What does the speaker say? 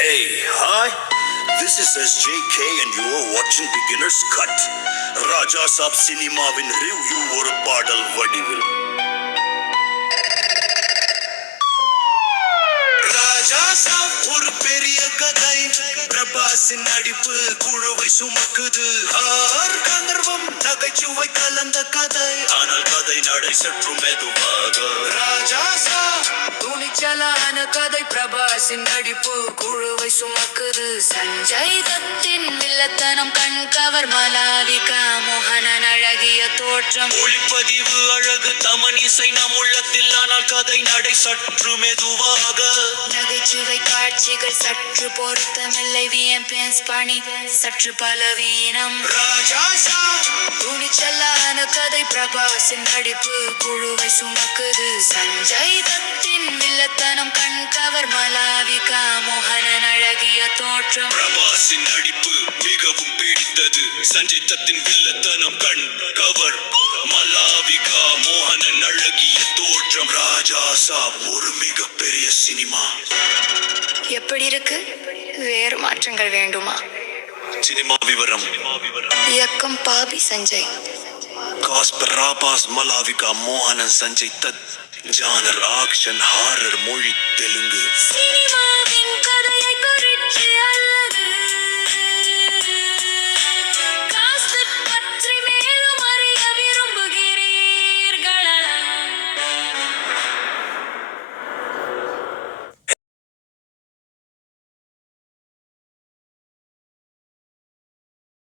Hey, hi. This is SJK and you are watching Beginner's Cut. Raja Saab Cinemaவின் review ஒரு பாடல் வடிவில். ராஜா சாப் ஒரு பெரிய கதை, பிரபாஸின் நடிப்பு குழுவை சுமக்குது. கந்தர்வம் நகைச்சுவை கலந்த கதை, ஆனால் கதை நடை சற்று மெதுவாக. ராஜா சாப் துணிச்சலான கதை, பிரபாஸின் நடிப்பு குழுவை சுமக்குது. சஞ்சய் தத்தின் வில்லத்தனம் கண்கவர், மலாவிகா மோகனன் அழகிய தோற்றம், ஒளிப்பதிவு அழகு, தமன் இசை நம் உள்ளத்தில். ஆனால் கதை நடை சற்று மெதுவாக. நகைச்சுவை காட்சிகள் சற்று பொருத்தமில்லை, விஎம்பிஎஸ் பணி சற்று பலவீனம். ராஜா சாப் துணிச்சலான கதை, பிரபாஸின் நடிப்பு குழுவை சுமக்குது. சஞ்சய் தத்தின் வில்லத்தனம் கண்கவர், மலாவிகா மோகனன் அழகிய தோற்றம். பிரபாஸின் நடிப்பு மிகவும் பிடித்தது. சஞ்சய் தத்தின் வில்லத்தனம் கண் கவர், மலாவிகா மோகனன் அழகிய தோற்றம். ராஜா சாப் ஒரு மிகப்பெரிய சினிமா. எப்படி இருக்கு? வேறு மாற்றங்கள் வேண்டுமா? சினிமா விவரம். இயக்கம் Bobby Sanjay. Cost Prabhas, மலாவிகா மோகனன், Sanjay Dutt. Genre action, horror, மொழி தெலுங்கு. சினிமாவின் கதையை குறித்து